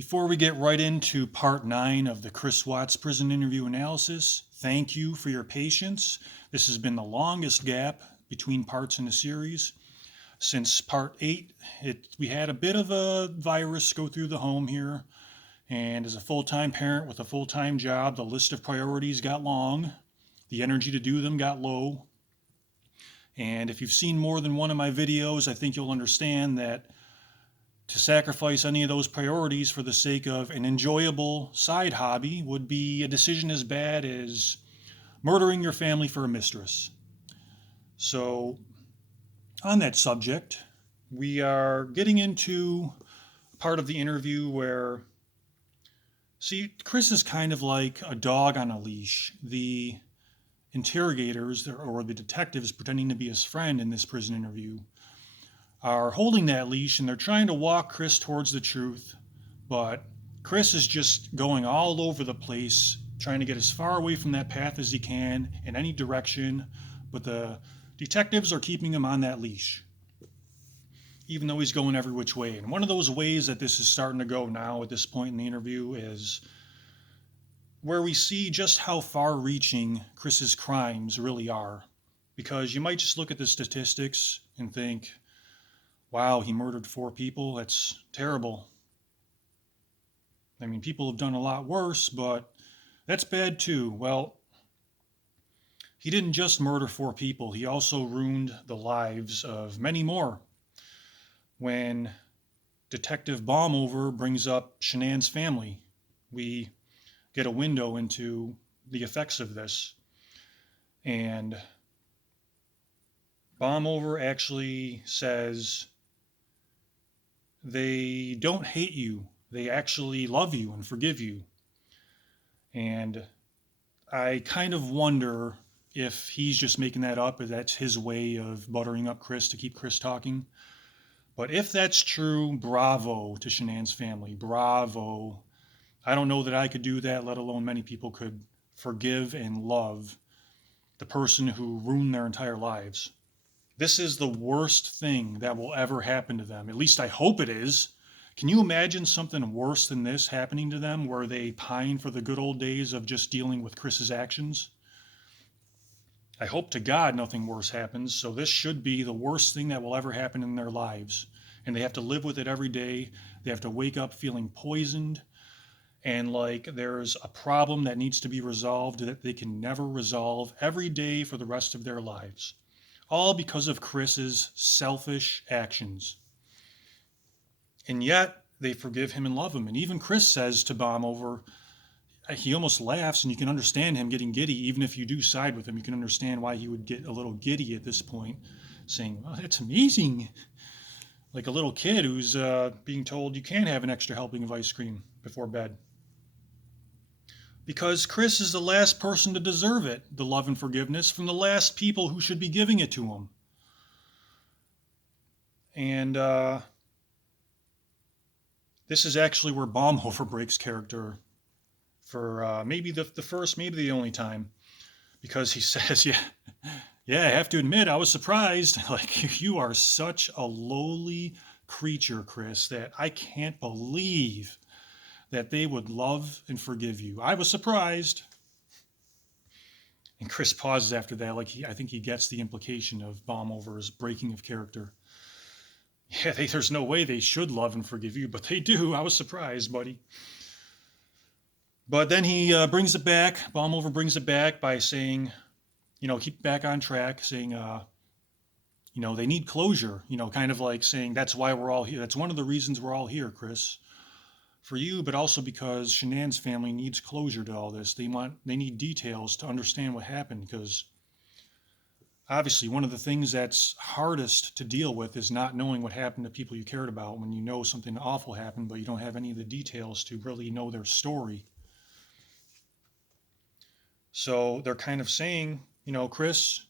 Before we get right into part 9 of the Chris Watts prison interview analysis, thank you for your patience. This has been the longest gap between parts in the series. Since part 8, we had a bit of a virus go through the home here, and as a full-time parent with a full-time job, the list of priorities got long, the energy to do them got low, and if you've seen more than one of my videos, I think you'll understand that to sacrifice any of those priorities for the sake of an enjoyable side hobby would be a decision as bad as murdering your family for a mistress. So, on that subject, we are getting into part of the interview where, see, Chris is kind of like a dog on a leash. The interrogators or the detectives pretending to be his friend in this prison interview are holding that leash and they're trying to walk Chris towards the truth, but Chris is just going all over the place, trying to get as far away from that path as he can in any direction, but the detectives are keeping him on that leash, even though he's going every which way. And one of those ways that this is starting to go now at this point in the interview is where we see just how far-reaching Chris's crimes really are. Because you might just look at the statistics and think, wow, he murdered 4 people. That's terrible. I mean, people have done a lot worse, but that's bad too. Well, he didn't just murder 4 people. He also ruined the lives of many more. When Detective Baumover brings up Shanann's family, we get a window into the effects of this. And Baumover actually says, they don't hate you. They actually love you and forgive you. And I kind of wonder if he's just making that up, if that's his way of buttering up Chris to keep Chris talking. But if that's true, bravo to Shanann's family. Bravo. I don't know that I could do that, let alone many people could forgive and love the person who ruined their entire lives. This is the worst thing that will ever happen to them. At least I hope it is. Can you imagine something worse than this happening to them, where they pine for the good old days of just dealing with Chris's actions? I hope to God nothing worse happens, so this should be the worst thing that will ever happen in their lives. And they have to live with it every day. They have to wake up feeling poisoned and like there's a problem that needs to be resolved that they can never resolve every day for the rest of their lives. All because of Chris's selfish actions. And yet, they forgive him and love him. And even Chris says to Baumover, he almost laughs, and you can understand him getting giddy. Even if you do side with him, you can understand why he would get a little giddy at this point, saying, oh, that's amazing. Like a little kid who's being told you can't have an extra helping of ice cream before bed. Because Chris is the last person to deserve it, the love and forgiveness, from the last people who should be giving it to him. And this is actually where Baumhofer breaks character for maybe the first, maybe the only time. Because he says, yeah, I have to admit, I was surprised. Like, you are such a lowly creature, Chris, that I can't believe that they would love and forgive you. I was surprised. And Chris pauses after that, like I think he gets the implication of Baumover's breaking of character. Yeah, there's no way they should love and forgive you, but they do. I was surprised, buddy. But then he brings it back. Baumover brings it back by saying, keep back on track, saying, they need closure. Kind of like saying that's why we're all here. That's one of the reasons we're all here, Chris. For you, but also because Shanann's family needs closure to all this. They need details to understand what happened, because obviously one of the things that's hardest to deal with is not knowing what happened to people you cared about when you know something awful happened, but you don't have any of the details to really know their story. So they're kind of saying, Chris,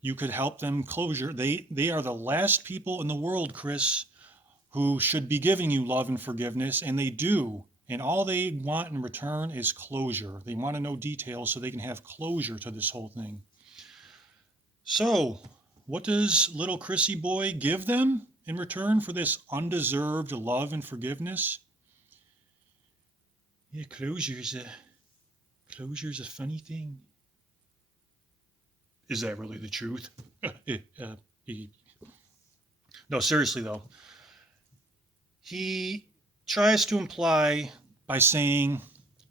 you could help them closure. They are the last people in the world, Chris, who should be giving you love and forgiveness, and they do. And all they want in return is closure. They want to know details so they can have closure to this whole thing. So, what does little Chrissy boy give them in return for this undeserved love and forgiveness? Yeah, closure's a funny thing. Is that really the truth? No, seriously though. He tries to imply by saying,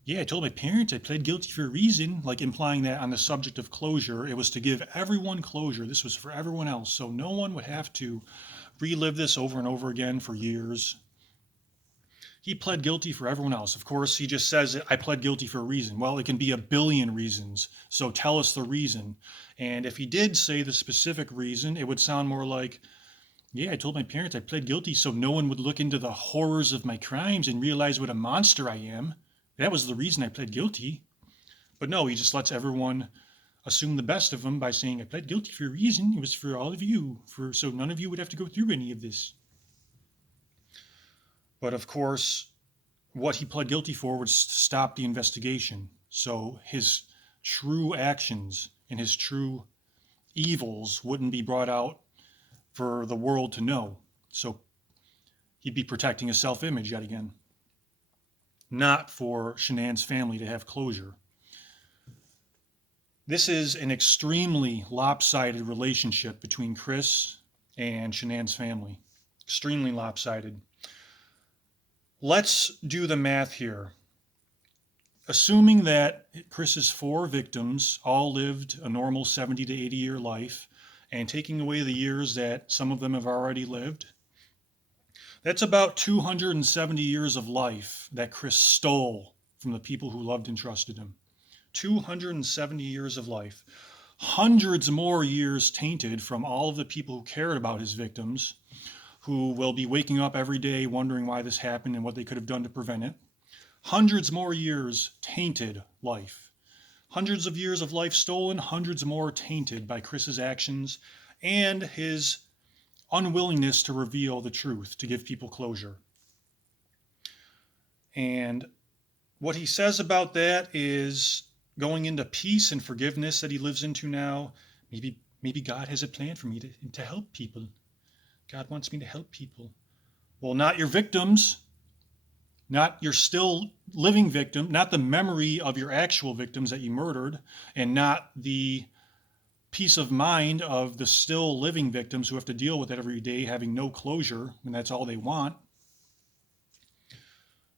yeah, I told my parents I pled guilty for a reason, like implying that on the subject of closure, it was to give everyone closure. This was for everyone else. So no one would have to relive this over and over again for years. He pled guilty for everyone else. Of course, he just says, I pled guilty for a reason. Well, it can be a billion reasons. So tell us the reason. And if he did say the specific reason, it would sound more like, yeah, I told my parents I pled guilty so no one would look into the horrors of my crimes and realize what a monster I am. That was the reason I pled guilty. But no, he just lets everyone assume the best of him by saying, I pled guilty for a reason. It was for all of you, so none of you would have to go through any of this. But of course, what he pled guilty for would stop the investigation. So his true actions and his true evils wouldn't be brought out for the world to know. So he'd be protecting his self-image yet again, not for Shanann's family to have closure. This is an extremely lopsided relationship between Chris and Shanann's family. Extremely lopsided. Let's do the math here. Assuming that Chris's 4 victims all lived a normal 70 to 80 year life, and taking away the years that some of them have already lived, that's about 270 years of life that Chris stole from the people who loved and trusted him. 270 years of life. Hundreds more years tainted from all of the people who cared about his victims, who will be waking up every day wondering why this happened and what they could have done to prevent it. Hundreds more years tainted life. Hundreds of years of life stolen, hundreds more tainted by Chris's actions and his unwillingness to reveal the truth, to give people closure. And what he says about that is going into peace and forgiveness that he lives into now. Maybe God has a plan for me to help people. God wants me to help people. Well, not your victims, not your still living victim, not the memory of your actual victims that you murdered, and not the peace of mind of the still living victims who have to deal with it every day, having no closure, and that's all they want.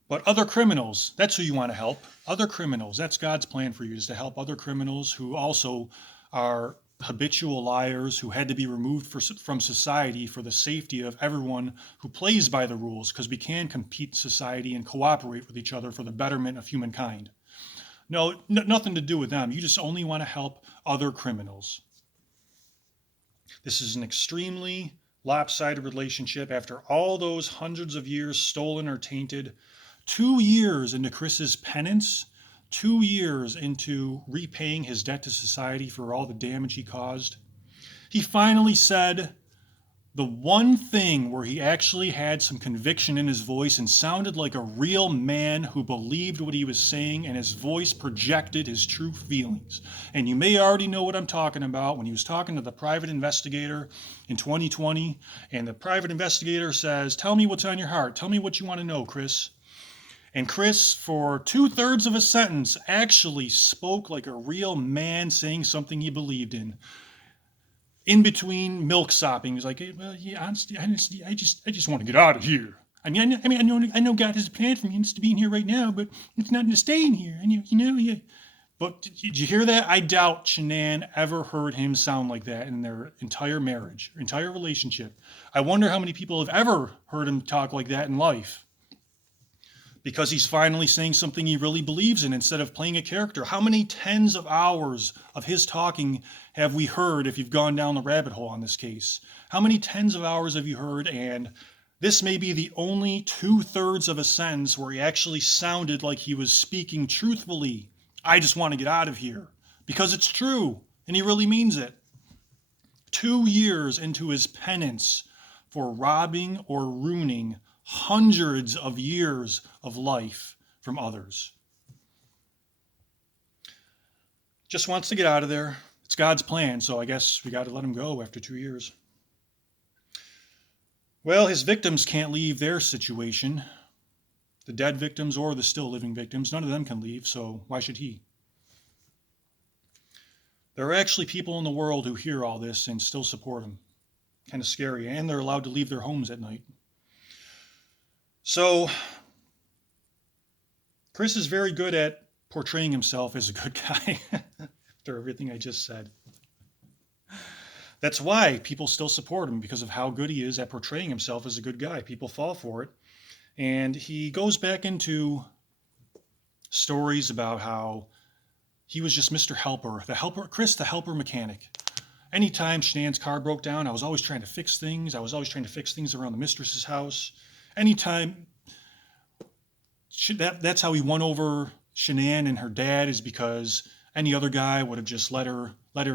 But other criminals, that's who you want to help. Other criminals, that's God's plan for you, is to help other criminals who also are habitual liars, who had to be removed from society for the safety of everyone who plays by the rules, because we can compete in society and cooperate with each other for the betterment of humankind. No, nothing to do with them. You just only want to help other criminals. This is an extremely lopsided relationship. After all those hundreds of years stolen or tainted, 2 years into Chris's penance, 2 years into repaying his debt to society for all the damage he caused, he finally said the one thing where he actually had some conviction in his voice and sounded like a real man who believed what he was saying, and his voice projected his true feelings. And you may already know what I'm talking about when he was talking to the private investigator in 2020, and the private investigator says, "Tell me what's on your heart. Tell me what you want to know, Chris." And Chris, for 2/3 of a sentence, actually spoke like a real man saying something he believed in. In between milk-sopping, he's like, "Well, yeah, honestly, I just want to get out of here. I know God has a plan for me. It's to be in here right now, but it's not to stay in here. And yeah." But did you hear that? I doubt Shanann ever heard him sound like that in their entire marriage, entire relationship. I wonder how many people have ever heard him talk like that in life. Because he's finally saying something he really believes in instead of playing a character. How many tens of hours of his talking have we heard if you've gone down the rabbit hole on this case? How many tens of hours have you heard? And this may be the only 2/3 of a sentence where he actually sounded like he was speaking truthfully. I just want to get out of here. Because it's true, and he really means it. 2 years into his penance for robbing or ruining hundreds of years of life from others. Just wants to get out of there. It's God's plan, so I guess we got to let him go after 2 years. Well, his victims can't leave their situation. The dead victims or the still living victims, none of them can leave, so why should he? There are actually people in the world who hear all this and still support him. Kind of scary, and they're allowed to leave their homes at night. So, Chris is very good at portraying himself as a good guy after everything I just said. That's why people still support him, because of how good he is at portraying himself as a good guy. People fall for it. And he goes back into stories about how he was just Mr. Helper, Chris, the helper mechanic. Anytime Shanann's car broke down, I was always trying to fix things. I was always trying to fix things around the mistress's house. Anytime, that's how he won over Shanann and her dad, is because any other guy would have just let her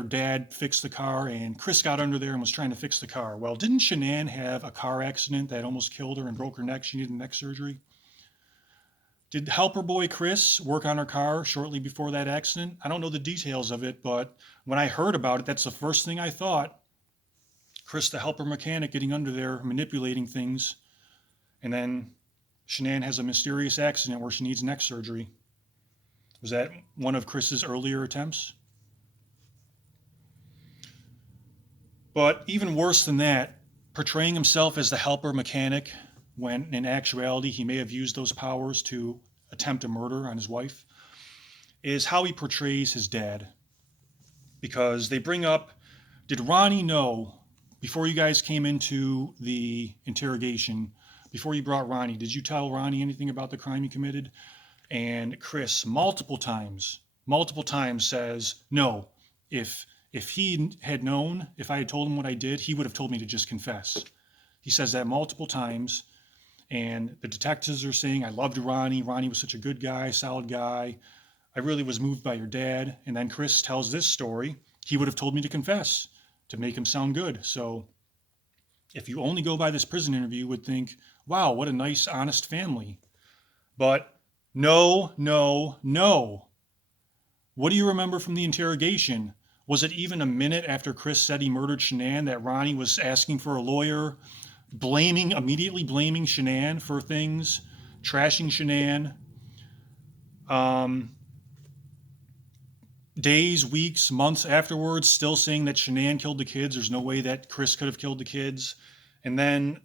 dad fix the car, and Chris got under there and was trying to fix the car. Well, didn't Shanann have a car accident that almost killed her and broke her neck? She needed neck surgery. Did helper boy Chris work on her car shortly before that accident? I don't know the details of it, but when I heard about it, that's the first thing I thought. Chris, the helper mechanic, getting under there, manipulating things, and then Shanann has a mysterious accident where she needs neck surgery. Was that one of Chris's earlier attempts? But even worse than that, portraying himself as the helper mechanic when in actuality he may have used those powers to attempt a murder on his wife, is how he portrays his dad. Because they bring up, did Ronnie know, before you guys came into the interrogation, before you brought Ronnie, did you tell Ronnie anything about the crime he committed? And Chris multiple times says, no, if he had known, if I had told him what I did, he would have told me to just confess. He says that multiple times, and the detectives are saying, I loved Ronnie. Ronnie was such a good guy, solid guy. I really was moved by your dad. And then Chris tells this story. He would have told me to confess to make him sound good. So if you only go by this prison interview, you would think, wow, what a nice, honest family. But no. What do you remember from the interrogation? Was it even a minute after Chris said he murdered Shanann that Ronnie was asking for a lawyer, immediately blaming Shanann for things, trashing Shanann? Days, weeks, months afterwards, still saying that Shanann killed the kids. There's no way that Chris could have killed the kids. And then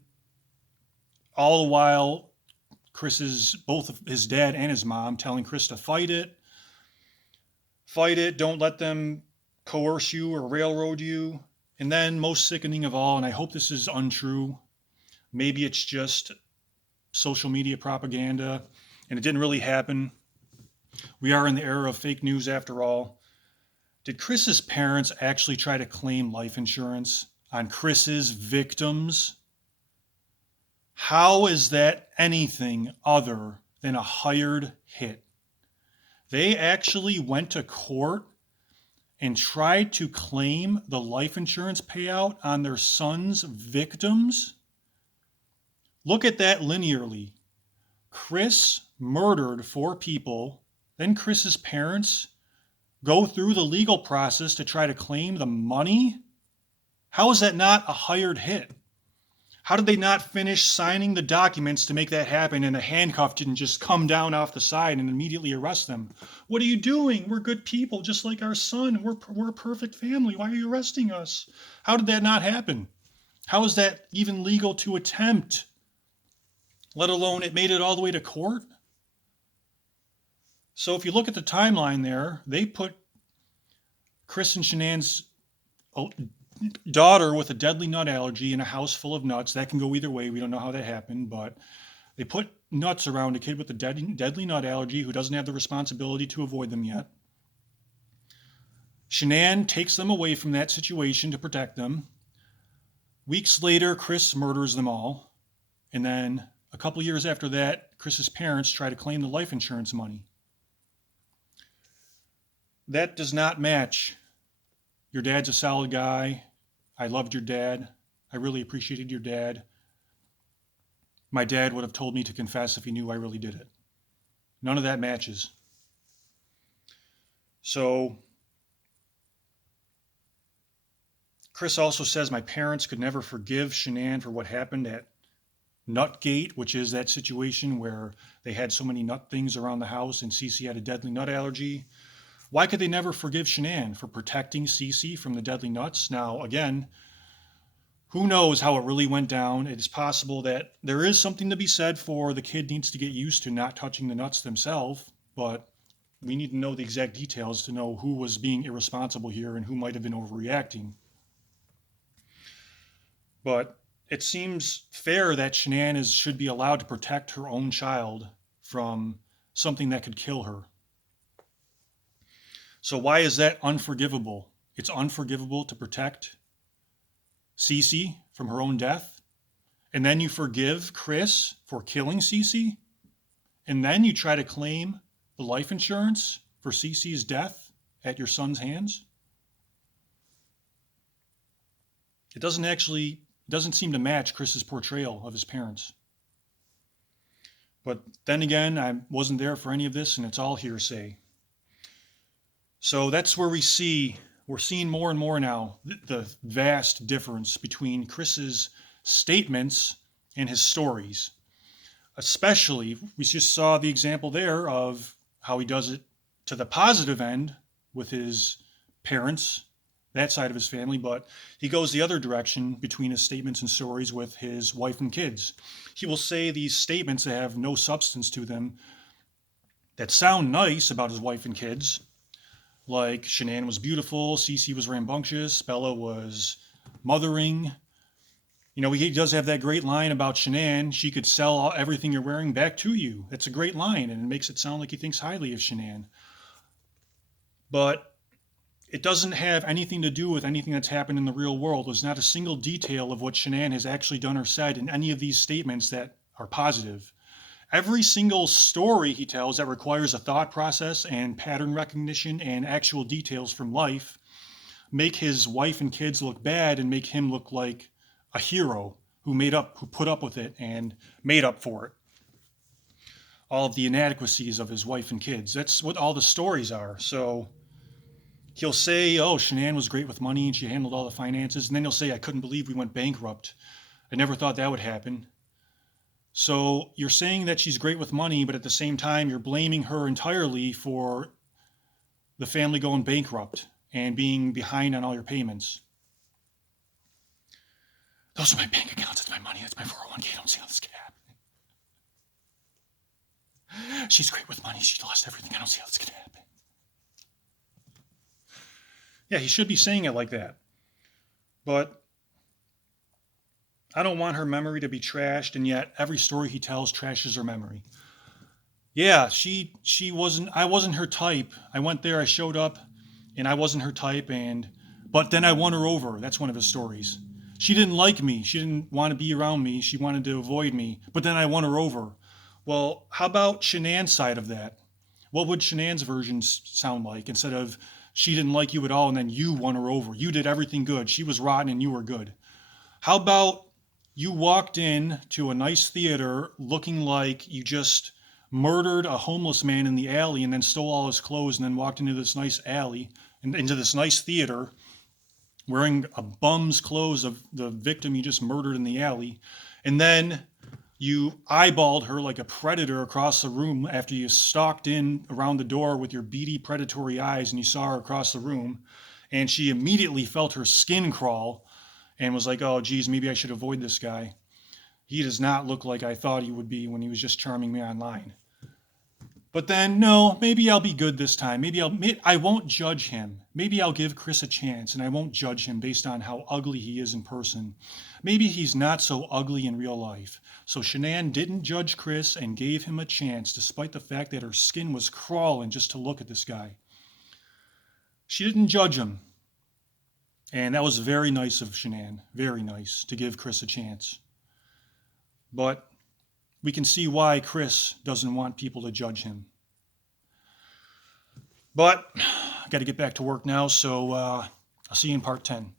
all the while, both his dad and his mom telling Chris to fight it, don't let them coerce you or railroad you. And then most sickening of all, and I hope this is untrue, maybe it's just social media propaganda and it didn't really happen. We are in the era of fake news after all. Did Chris's parents actually try to claim life insurance on Chris's victims? How is that anything other than a hired hit? They actually went to court and tried to claim the life insurance payout on their son's victims? Look at that linearly. Chris murdered 4 people, then Chris's parents go through the legal process to try to claim the money? How is that not a hired hit? How did they not finish signing the documents to make that happen and the handcuff didn't just come down off the side and immediately arrest them? What are you doing? We're good people, just like our son. We're a perfect family. Why are you arresting us? How did that not happen? How is that even legal to attempt? Let alone it made it all the way to court? So if you look at the timeline there, they put Chris and Shanann's daughter with a deadly nut allergy in a house full of nuts. That can go either way. We don't know how that happened, but they put nuts around a kid with a deadly nut allergy who doesn't have the responsibility to avoid them yet. Shanann takes them away from that situation to protect them. Weeks later, Chris murders them all. And then a couple years after that, Chris's parents try to claim the life insurance money. That does not match. Your dad's a solid guy. I loved your dad. I really appreciated your dad. My dad would have told me to confess if he knew I really did it. None of that matches. So, Chris also says my parents could never forgive Shanann for what happened at Nutgate, which is that situation where they had so many nut things around the house and Cece had a deadly nut allergy. Why could they never forgive Shanann for protecting Cece from the deadly nuts? Now, again, who knows how it really went down? It is possible that there is something to be said for the kid needs to get used to not touching the nuts themselves, but we need to know the exact details to know who was being irresponsible here and who might have been overreacting. But it seems fair that Shanann should be allowed to protect her own child from something that could kill her. So why is that unforgivable? It's unforgivable to protect Cece from her own death, and then you forgive Chris for killing Cece, and then you try to claim the life insurance for Cece's death at your son's hands? It doesn't seem to match Chris's portrayal of his parents. But then again, I wasn't there for any of this, and it's all hearsay. So that's where we're seeing more and more now the vast difference between Chris's statements and his stories. Especially, we just saw the example there of how he does it to the positive end with his parents, that side of his family, but he goes the other direction between his statements and stories with his wife and kids. He will say these statements that have no substance to them that sound nice about his wife and kids, like Shanann was beautiful, Cece was rambunctious, Bella was mothering. You know, he does have that great line about Shanann. She could sell everything you're wearing back to you. That's a great line, and it makes it sound like he thinks highly of Shanann. But it doesn't have anything to do with anything that's happened in the real world. There's not a single detail of what Shanann has actually done or said in any of these statements that are positive. Every single story he tells that requires a thought process and pattern recognition and actual details from life make his wife and kids look bad and make him look like a hero who put up with it and made up for it. All of the inadequacies of his wife and kids. That's what all the stories are. So he'll say, oh, Shanann was great with money and she handled all the finances. And then he'll say, I couldn't believe we went bankrupt. I never thought that would happen. So you're saying that she's great with money, but at the same time, you're blaming her entirely for the family going bankrupt and being behind on all your payments. Those are my bank accounts. That's my money. That's my 401k. I don't see how this can happen. She's great with money. She lost everything. I don't see how this can happen. Yeah, he should be saying it like that. But I don't want her memory to be trashed, and yet every story he tells trashes her memory. Yeah, I wasn't her type. I went there, I showed up, and I wasn't her type, but then I won her over. That's one of his stories. She didn't like me. She didn't want to be around me. She wanted to avoid me, but then I won her over. Well, how about Shanann's side of that? What would Shanann's version sound like instead of she didn't like you at all and then you won her over? You did everything good. She was rotten and you were good. How about you walked in to a nice theater looking like you just murdered a homeless man in the alley and then stole all his clothes and then walked into this nice alley and into this nice theater wearing a bum's clothes of the victim you just murdered in the alley. And then you eyeballed her like a predator across the room after you stalked in around the door with your beady predatory eyes and you saw her across the room. And she immediately felt her skin crawl and was like, oh, geez, maybe I should avoid this guy. He does not look like I thought he would be when he was just charming me online. But then, no, maybe I'll be good this time. I won't judge him. Maybe I'll give Chris a chance and I won't judge him based on how ugly he is in person. Maybe he's not so ugly in real life. So Shanann didn't judge Chris and gave him a chance despite the fact that her skin was crawling just to look at this guy. She didn't judge him. And that was very nice of Shanann, very nice, to give Chris a chance. But we can see why Chris doesn't want people to judge him. But I got to get back to work now, so I'll see you in part 10.